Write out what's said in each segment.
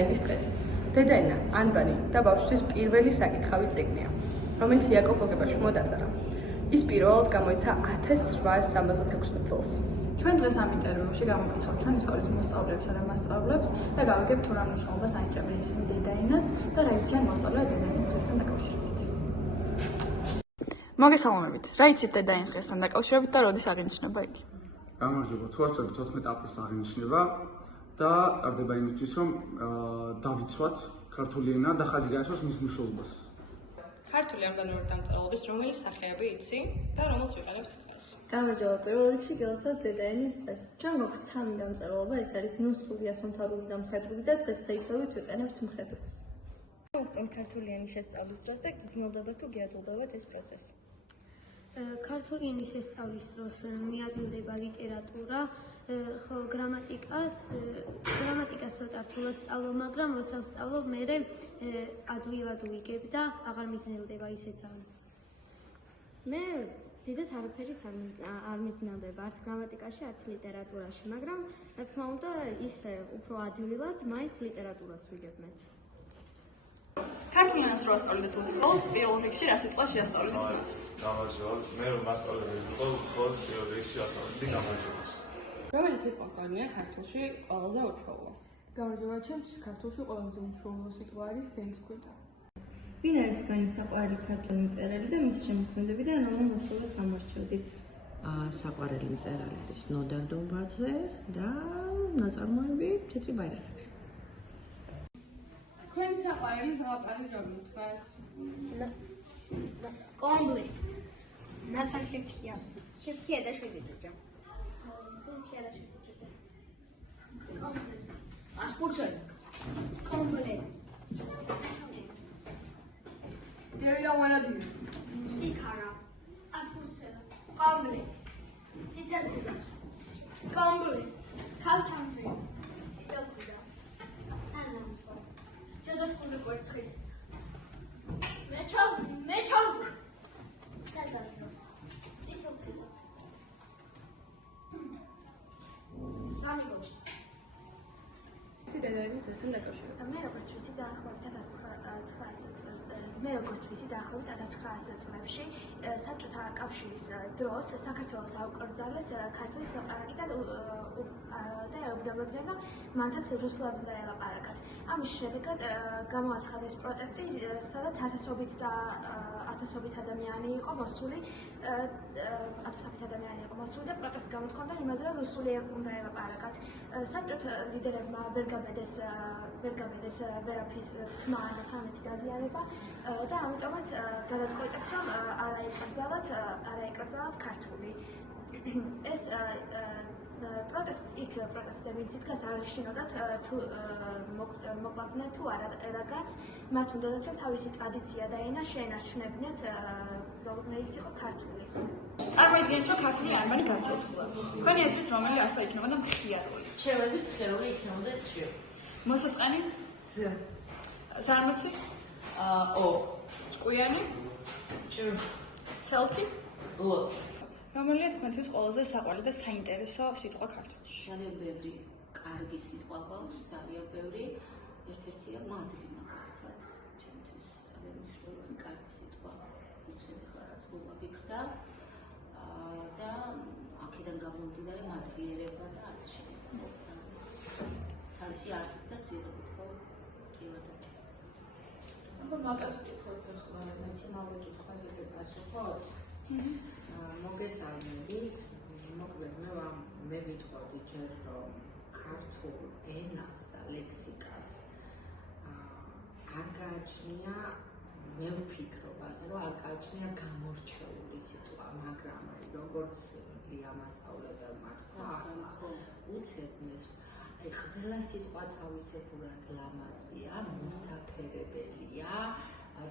დედაენის დღეს. დედაენა ანბანი და ბავშვის პირველი საკითხავი წიგნია, რომელიც იაკობ გოგებაშვილმა დაწერა. ის პირველად გამოიცა 1876 წელს. ჩვენ დღეს ამ ინტერვიუში გამოვიხსენებთ ჩვენი სკოლის მოსწავლეებსა და მასწავლებლებს და გავიგებთ თუ რა მნიშვნელობას ანიჭებენ ისინი დედაენას და რა იციან მოსწავლეა დედაენის დღესთან დაკავშირებით. მოგესალმებით. რა იცით დედაენის დღესთან დაკავშირებით და როდის აღინიშნება იგი? გამარჯობა, თუ არ ვწოდოთ 14 აპრილს აღინიშნება და ტარდება იმისთვის, რომ დავიცვათ ქართული ენა და ხაზი გაესვას მის მნიშვნელობას. ქართული ამბანური დამწერლობის რომელი სახეები იცი და რომელს ვიყენებთ დღეს? გამარჯობა, პირველ რიგში გელოცავთ დედაენის დღეს. ჩვენ გვაქვს სამი დამწერლობა, ეს არის ნუსხური, ასომთავრული და მხედრული და დღესდღეობით ვიყენებთ მხედრულს. მოგწონთ ქართული ენის შესწავლის დროს და გრძნელდება თუ გიადვილდებათ ეს პროცესი? ქართული ენის შესწავლის დროს მიადვილდება ლიტერატურა, ხოლო გრამატიკას ცოტა რთულად სწავლობ, მაგრამ როცა ვსწავლობ, მერე ადვილად ვიგებ და აღარ მიძნელდება ისე ძალიან. მე დიდად არაფერი არ მიძნელდება, არც გრამატიკაში, არც ლიტერატურაში, მაგრამ რა თქმა უნდა, ისე უფრო ადვილად მაინც ლიტერატურას ვიგებ მეც. ქართულ ენას რო ასწავლეთ უცხოელს, პირველ რიგში რა სიტყვა შეასწავლეთ მას? გამარჯობა, მე რომ მასწავლებელი ვიყო, უცხოელს პირველ რიგში ასწავლეთ გამარჯვებას. რომელი სიტყვა გონია ქართულში ყველაზე უშუალო? გამარჯობა, ჩემთვის ქართულში ყველაზე უშუალო სიტყვა არის დენსკვიტა. ვინ არის თქვენი საყვარელი ქართული მწერალი და მის შემოქმედები და რომელ მოსწავლეს გამორჩევდით? საყვარელი მწერალი არის ნოდარ დონბაძე და ნაწარმოები თეთრი ბაირაღები. თქვენი საყვარელი ზღაპარი რომელი თქვათ? კომბლი. ნაცარქექია. ქექია და შვიდი ჯუჯა. ასპურცელი. კომბლი. დერია ვანადია. ციქარა. ასპურცელი. კომბლი. ციცერკუდა. კომბლი. ქალთამზე. ციტოკუდა. საზამთრო. ჯადოსული კვერცხი. მეჩო. საზამთრო. ციტოკუდა. სამიგოჩი. დედაენის დღესთან დაკავშირებით. მე როგორც ვიცი დაახლოებით 1900 წლებში საბჭოთა კავშირის დროს საქართველოს აუკრძალეს ქართლის ლაპარაკი და ეუბნებოდნენ მანთაც რუსულად უნდა ელაპარაკათ. ამის შედეგად გამოაცხადეს პროტესტი, სადაც ათასობით ადამიანი იყო მოსული და პროტესტი გამოთქვამდა იმაზე, რომ რუსული უნდა ელაპარაკათ. საბჭოთა ლიდერებმა ვერ გაბედეს ვერაფრის თქმა ან ცამეთი დაზიანება და ამიტომაც გადაწყვეტეს, რომ არ აიკრძალათ ქართული. ეს პროტესტებიც იდგას აღნიშნავდათ თუ მოკლავდნენ თუ არა, რადგანაც მათ უნდათ, რომ თავისი ტრადიცია და ენა შეენარჩუნებინათ, რომელიც იყო ქართული. წარმოიდგინეთ, რომ ქართული ანბანი გაცეცხლა. თქვენი აზრით რომელი ასო იქნებოდა მხიარული? ჩემ აზრით მხიარული იქნებოდა ჭ. მოსაწყენი? ძ. ზარმაცი? ო. ჭკვიანი? ჭ. ცელქი? ლ. რომელია თქვენთვის ყველაზე საყვარელი და საინტერესო სიტყვა ქართულში? ძალიან ბევრი კარგი სიტყვა გვაქვს, ძალიან ბევრი. ერთ-ერთია მადლი, მაგალითად, ჩემთვის ძალიან მნიშვნელოვანი კარგი სიტყვა. უცებ ხარ რაც მოვაგიქრდა და აქედან გამომდინარე მადლიერება და ასე შემდეგ. თავისი არსით და სიყვარული, ხო? კილოდად. მაგას ვკითხოთ ახლა ნაციონალური კითხვაზე გეპასუხოთ. მოგესალმებით. მოკლედ მე ვიტყოდი ჯერ რომ ქართულ ენას და ლექსიკას არ გააჩნია მე ვფიქრობ ასე რომ არ გააჩნია გამორჩეული სიტყვა, მაგრამ როგორც ლია მასწავლებელმა თქვა, უცებნეს ყველა სიტყვა თავისებურად ლამაზია, მოსაფერებელია,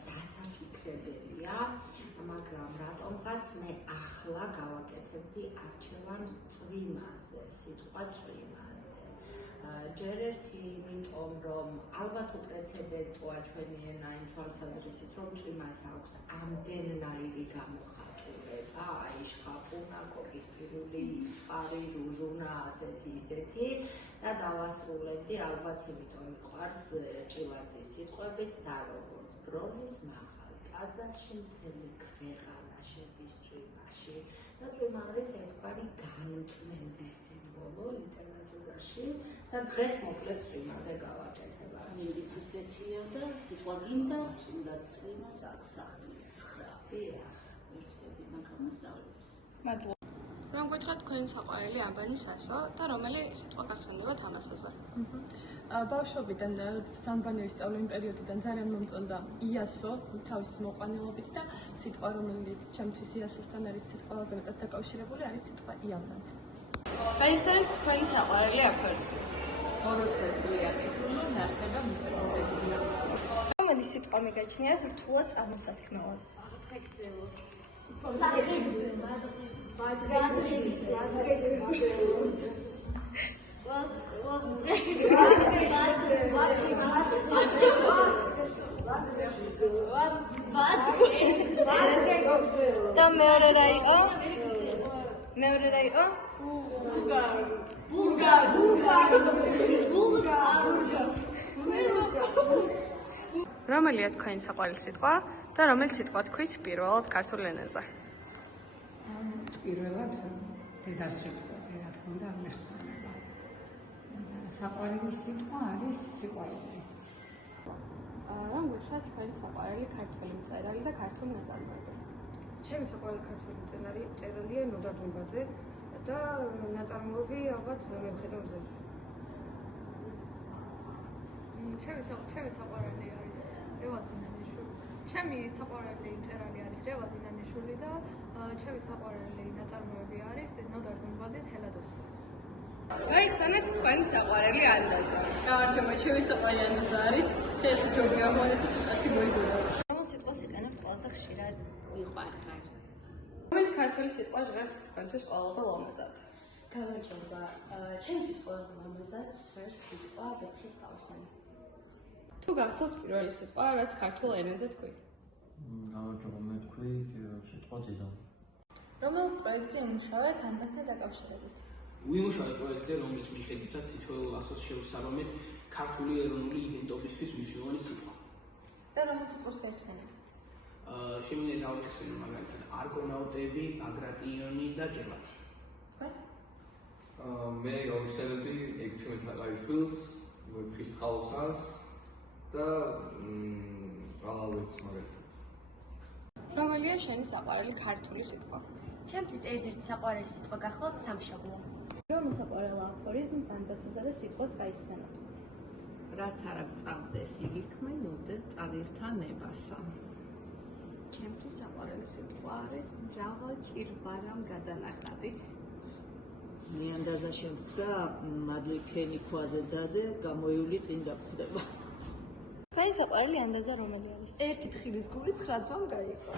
დასაფიქრებელია, მაგრამ რატომღაც მე ახლა გავაკეთებდი არჩევანს წვიმაზე, სიტყვა წვიმაზე. ჯერ ერთი იმიტომ, რომ ალბათ უპრეცედენტოა ჩვენი ენა იმ თვალსაზრისით, რომ წვიმას აქვს ამდენნაირი გამოხატულება, აი შხაპუნა, კოკისპირული, სყარი, ჟუჟუნა, ასეთი ისეთი და დავასრულებდი ალბათ იმიტომ მიყვარს ჭილაძის სიტყვებით და როგორც ბროლის მაღალ ტაძარში მთელი ქვეყანა შედის წვიმაში და წვიმა არის ერთგვარი განმწნების სიმბოლო ლიტერატურაში და დღეს მოკლედ წვიმაზე გავაკეთება. მინდის ისეთია და სიტყვა გინდა თუნდაც წვიმას აქვს ახალი 9. ერთები მაგამასწავლებს. მადლობა. რომ გითხრათ თქვენი საყვარელი ამბანი სასო და რომელი სიტყვა გახსენდებათ ამასაზე? ბავშვობიდან ამბანი ვისწავლე იმ პერიოდიდან ძალიან მომწონდა იასო თავის მოყვანილობით და სიტყვა რომელიც ჩემთვის იასოსთან არის ყველაზე მეტად დაკავშირებული არის სიტყვა იანაკი. გაიხსენეთ თქვენი საყვარელი აფორიზმი. ოროცერტლია კეთილი ნარსება მუსიკაზე. რომელი სიტყვა მიგაჩნიათ რთულად წარმოსათქმელად? და მეორე რა იყო? რომელია თქვენი საყვარელი სიტყვა და რომელი სიტყვა თქვით პირველად ქართულ ენაზე? პირველად დედას სიტყვები, რა თქმა უნდა, მეხსენება. საყვარელი სიტყვა არის სიყვარული. რომ გითხრათ თქვენი საყვარელი ქართული მწერალი და ქართული ნაწარმოები? ჩემი საყვარელი ქართული მწერალია ნოდარ დუმბაძე და ნაწარმოები ალბათ მევხედავ ზეს. ჩემი საყვარელი არის რევაზ ინანიშვილი. ჩემი საყვარელი მწერალი არის რევაზ ინანიშვილი და ჩემი საყვარელი ნაწარმოები არის ნოდარ დუმბაძის ჰელადოსი. გაიხსენეთ თქვენი საყვარელი ანდაზა. გამარჯობა, ჩემი საყვარელი ანდაზა არის ხელი ჯობია მონესის უკაცი მოიგონავს. რომელ სიტყვას იყენებთ ყველაზე ხშირად? ვიყვარხარ. რომელი ქართული სიტყვა ჟღერს თქვენთვის ყველაზე ლამაზად? გამარჯობა, ჩემთვის ყველაზე ლამაზად ჟღერს სიტყვა ვეფხის თავსანი. თუ გახსოვს პირველი სიტყვა, რაც ქართულ ენაზე თქვი? გამარჯობა, მე თქვი პირველი სიტყვა დედამ. რომელ პროექტზე იმუშავეთ ამბანთან დაკავშირებით? ვიმუშავე პროექტზე, რომლის მიხედვითაც თითოეულ ასოს შევსაბამეთ ქართული ეროვნული იდენტობისთვის მნიშვნელოვანი სიტყვა. და რომელ სიტყვას გაიხსენებთ? შემიძლია დავიხსენო მაგალითად არგონავტები, ბაგრატიონი და გელათი. მე გავიხსენებდი ექვთიმე თაყაიშვილს, ვეფხის თავსას და ალავერს მაგალითად. რომელია შენი საყვარელი ქართული სიტყვა? ჩემთვის ერთ-ერთი საყვარელი სიტყვა გახლავთ სამშობლო. რომელ საყვარელ აფორიზმს ანდაზასა და სიტყვას გაიხსენებთ? რაც არ აღწავდეს იგი ქმენ უდეთ წადირთა ნებასა. ჩემთვის საყვარელი სიტყვა არის მრავალ ჭირვარამ გადანახადი. ნიანდაზა შემდგა მადლიქენი ქვაზე დადე გამოივლი წინ გაგხვდება. თქვენი საყვარელი ანდაზა რომელი არის? ერთი თხილის გული 9 ძმამ გაიყო.